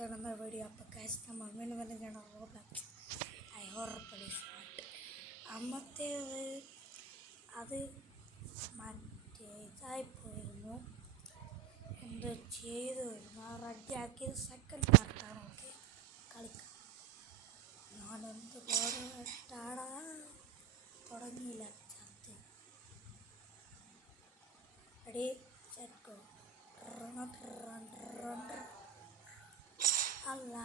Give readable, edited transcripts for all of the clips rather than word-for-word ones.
കാണുന്ന വീഡിയോ. അപ്പോൾ ഗൈസ് നമ്മൾ വീണ്ടും വന്നിട്ടാണ് റോബ്ലോക്സ് ഹൊറർ പോലീസ് പാട്ട്. അമ്മത്തേത് അത് മറ്റേ ഇതായിപ്പോയിരുന്നു, എന്തോ ചെയ്തു വരുന്നു. ആ റെഡിയാക്കിയത് സെക്കൻഡ് പാർട്ടാണ്. ഓക്കെ, കളിക്കാം. ഞാനെന്ത് പോരാടാ തുടങ്ങിയില്ല. ചത്ത് റെഡി സെറ്റ് ഗോ. അല്ല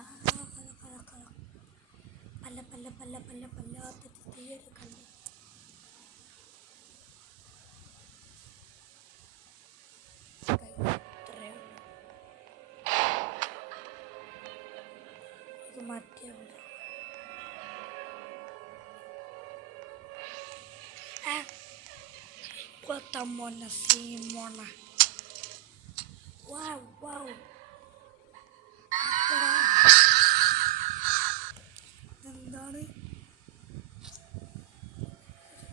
പല്ല പല്ല പല്ല പല്ല പല്ലാത്ത തീയൊരു കല്ല്. ഇത് മറ്റേ കൊത്തമ്മോന സീമോണ. വാവ് വാവ്, എന്താണ്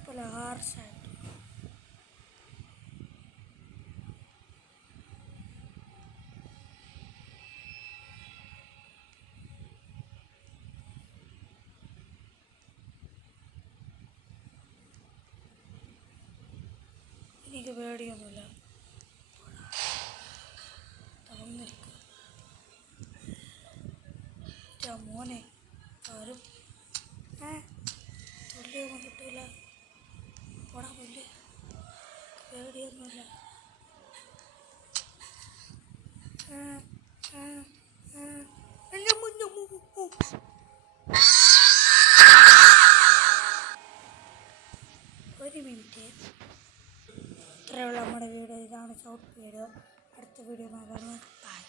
പല ഹാർസായിട്ട്. എനിക്ക് പേടിയൊന്നുമില്ല. മോനെ ആരും തൊല്ലിയൊന്നും കിട്ടില്ല. പോടാ പുല്ല്, പേടിയൊന്നുമില്ല. ഒരു മിനിറ്റ്. ഇത്രയുള്ള നമ്മുടെ വീഡിയോ. ഇതാണ് ഷോർട്ട് വീഡിയോ. അടുത്ത വീഡിയോ കാണാം. ബൈ.